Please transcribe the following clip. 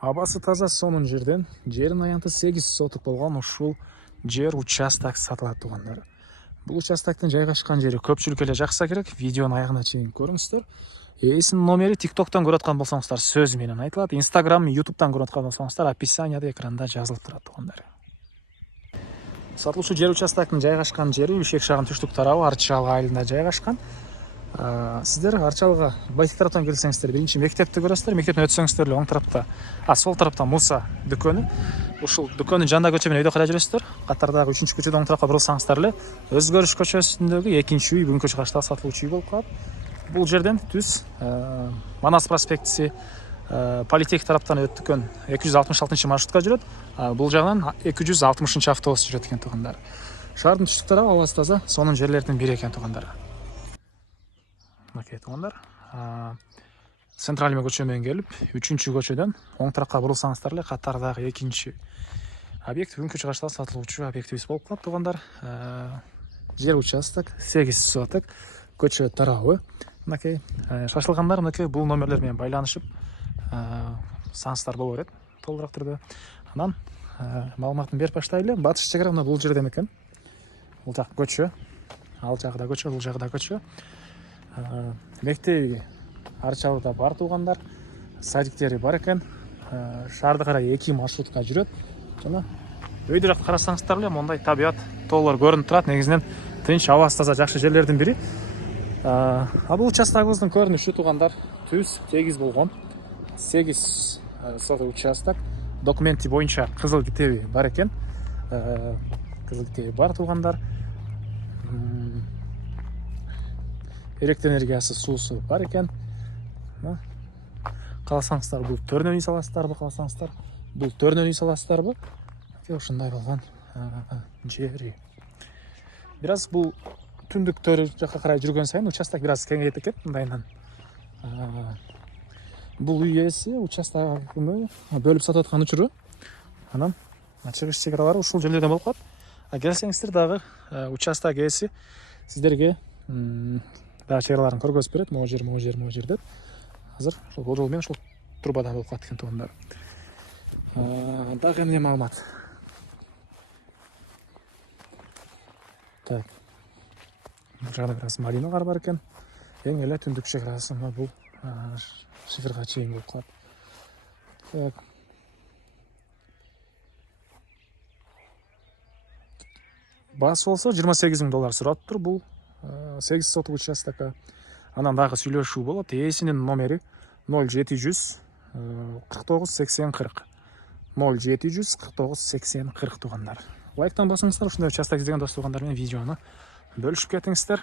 Абасы таза сонун жерден жерин аянты 8 сотук болгон ушул жер участок сатылат туугандар. Бул участоктун жайгашкан жери көпчүлүккө эле жакса керек. Видеонун аягына чейин көрүңүздөр. Ээсинин номери TikToктон көрүп аткан болсоңуздар сөз менен айтылат. Instagram, YouTube'дан көрүп аткан болсоңуздар описанияда экранда жазылып турат туугандар. Сатылуучу жер участоктун жайгашкан жери Бишкек шаарынын түштүк тарабы Арчалык айылында жайгашкан. Сиздер Арчалыга Байтик тараптан келсеңиздер, биринчи мектепти көрөсүздөр. Мектептен өтсөңүздөр эле оң тарапта, сол тарапта Муса дүкөнү. Ушул дүкөнүн жанындагы көчө менен өйдө карай жүрөсүздөр. Катардагы 3-көчөдөн оң тарапка бурулсаңыздар эле Өзгөрүш көчөсүндөгү 2-үй бүгүнкү чыгышта сатылуучу үй болуп калат. Бул жерден түз Манас проспектиси, Политех тараптан өттүкөн 266-маршрутка жүрөт. Бул жагынан 260-автобус жүрөт экен туугандар. Шаардын түштүк тарабы абасы таза, сонун жерлердин бири экен туугандар. Мынакей туугандар. Центральный көчө менен келип, 3-көчөдөн оң тарапка бурулсаңыздар эле катардагы 2-чи объект бүгүнкү чыгышта сатылуучу объектибиз болуп калат туугандар. Жер участок 8 соток, көчө тарабы. Мынакей шашылгандар мынакей бул номерлер менен байланышып саңыздар боло берет толугураак түрдө. Анан маалыматын берип баштайлы. Батыш чек ара бул жерден экен. Бул жак көчө, ал жагы да көчө, бул жагы да көчө. Мектеби Арчалыда бар туугандар. Садиктери бар экен. Шаарды карай 2 маршрутка жүрөт. Жана өйдө жакты карасаңыздар эле мондай табият тоолор көрүнүп турат. Негизинен тынч, абасы таза, жакшы жерлердин бири. Бул участогубуздун көрүнүшү туугандар түз 8 болгон. 8 соток участок. Документи боюнча кызыл китеби бар экен. Кызыл китеби бар туугандар. Электр энергиясы, суусу бар экен. Кааласаңыздар бул төрүнөн үй саласыздарбы, кааласаңыздар бул төрүнөн үй саласыздарбы? Ушундай болгон жери. Бир аз бул түндүктөр жакка карай жүргөн сайын участок бир аз кеңейет экен. Мындайынан бул үй ээси участогуну бөлүп сатып аткан учуру. Анан чыгыш чек аралары ушул жерлерден болуп калат. Келсеңиздер дагы участок ээси сиздерге дагы чек араларын көргөзүп берет. Могу жер деп. Азыр бул жол менен ушул трубада болуп калат экен туугандар. Дагы эмне маалымат? Так. Бул жагда бир аз малиналар бар экен. Эң эле түндүк чек арасы бул шиферга чейин болуп калат. Так. Басы болсо $28,000 сурап тур бул 8 соток участокко. Анан дагы сүйлөшүү болот. Ээсинин номери 0700 49 80 40. 0700 49 80 40 туугандар. Лайктан басыңыздар, ушундай участок издеген дос туугандар менен видеону бөлүшүп кетиңиздер.